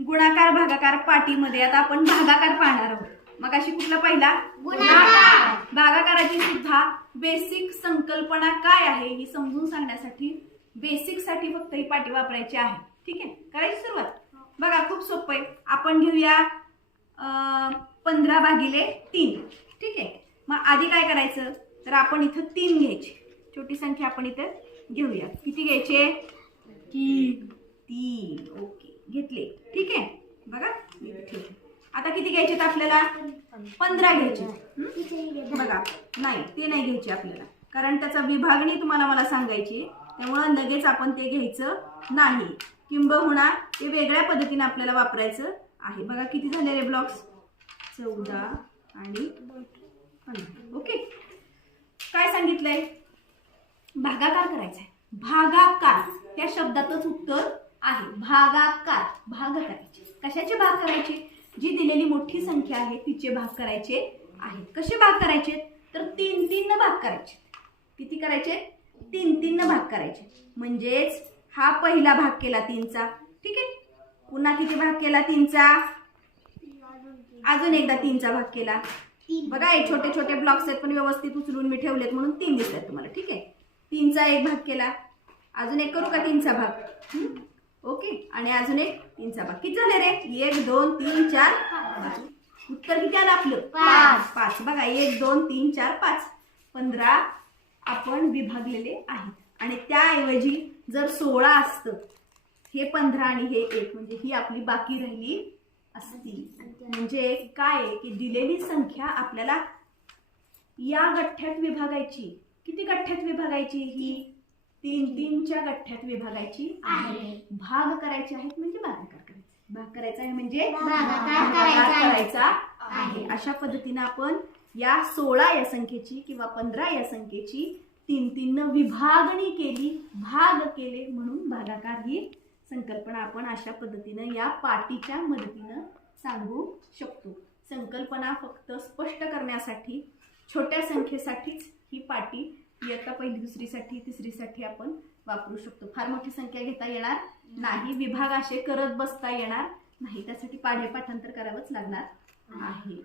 गुणाकार भागाकार पाटीमध्ये आता आपण भागाकार पाहणार आहोत। मग अशी कुठला पहिला गुणाकार। भागाकाराची सुद्धा बेसिक संकल्पना काय आहे ही समजून सांगण्यासाठी बेसिक साठी फक्त ही पाटी वापरायची आहे। ठीक आहे, करायची सुरुवात। बघा खूप सोपं आहे। आपण घेऊया 15/3। ठीक आहे, मग आधी काय करायचं तर आपण इथं 3 घ्यायचे, छोटी संख्या आपण इथं घेऊया। किती घ्यायचे? 3। ओके, घेतले। ठीक आहे, बघा आता किती घ्यायचे आपल्याला? 15 घ्यायचे। बघा नाही, ते नाही घ्यायचे आपल्याला, कारण त्याचा विभागणी तुम्हाला मला सांगायची, त्यामुळे लगेच आपण ते घ्यायचं नाही, किंबहुना ते वेगळ्या पद्धतीने आपल्याला वापरायचं आहे। बघा किती झाले रे ब्लॉक्स? 14 आणि 15। ओके, काय सांगितलंय? भागाकार करायचा आहे। भागाकार त्या शब्दातच उत्तर आहे। भागाकार, भाग करायचे। कशाचे भाग करायचे? जी दिलेली मोठी संख्या आहे तिचे भाग करायचे आहे। कसे भाग करायचे तर 3 न भाग करायचे। किती करायचे? 3 न भाग करायचे। म्हणजेच हा पहिला भाग केला 3चा। ठीक आहे, पुन्हा किती भाग केला 3चा? अजून एकदा 3चा भाग केला। बघा हे छोटे छोटे ब्लॉक्स आहेत पण व्यवस्थित उचलून मी ठेवलेत म्हणून 3 दिसतात तुम्हाला। ठीक आहे, 3चा एक भाग केला, अजून एक करू का 3चा भाग? ओके, आणि अजून एक 3चा भाग। किती झाले रे? 1 2 3 4 5। उत्तर किती आलं आपलं? 5। बघा 1 2 3 4 5, 15 आपण विभागलेले आहेत। आणि त्याऐवजी जर 16 असतं, हे 15 आणि हे 1, म्हणजे ही आपली बाकी राहिली असती। म्हणजे काय आहे की दिलेली संख्या आपल्याला या गठ्ठ्यात विभागायची। किती गठ्ठ्यात विभागायची? ही 3च्या गठ्ठ्यात विभागायची आहे। भाग करायचे आहेत म्हणजे भागाकार करायचा। भाग करायचा आहे म्हणजे भागाकार करायचा आहे। अशा पद्धतीने आपण या 16 या संख्येची किंवा 15 या संख्येची 3 न विभागणी केली, भाग केले, म्हणून भागाकार ही संकल्पना आपण अशा पद्धतीने या पाटीच्या मदतीने सांगू शकतो। संकल्पना फक्त स्पष्ट करण्यासाठी छोट्या संख्येसाठीच ही पाटी इयत्ता 1ली 2री साठी 3री साठी आपण वापरू शकतो। फार मोठी संख्या घेता येणार नाही, विभाग असे करत बसता येणार नाही, त्यासाठी पाढे पाठांतर करावंच लागणार आहे।